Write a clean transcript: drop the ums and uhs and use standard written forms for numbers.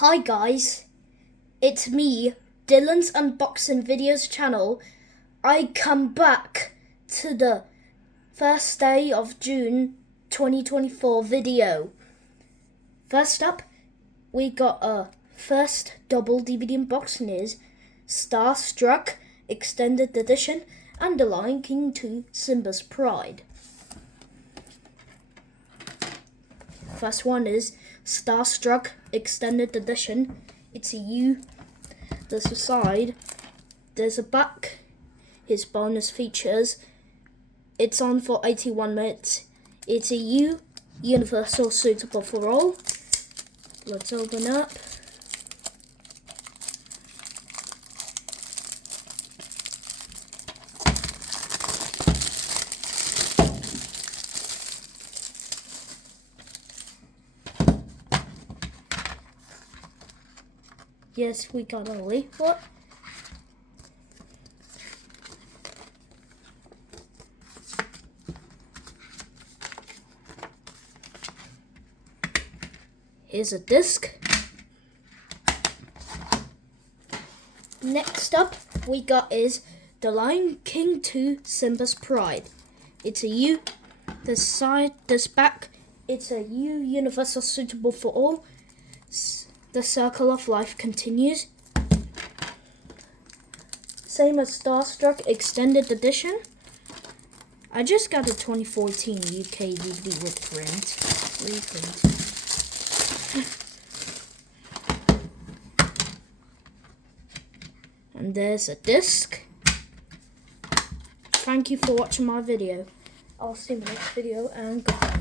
Hi guys, it's me, Dylan's Unboxing Videos channel. I come back to the first day of June 2024 video. First up, we got a first double DVD unboxing is StarStruck Extended Edition and The Lion King 2 Simba's Pride. First one is StarStruck Extended Edition. It's a U. There's a side. There's a back. His bonus features. It's on for 81 minutes. It's a U. Universal, suitable for all. Let's open up. Yes, we got a leaflet. Here's a disc. Next up we got is The Lion King 2 Simba's Pride. It's a U. This side, this back, it's a U, universal, suitable for all. The circle of life continues. Same as StarStruck Extended Edition. I just got a 2014 UK DVD reprint. And there's a disc. Thank you for watching my video. I'll see you in the next video and goodbye.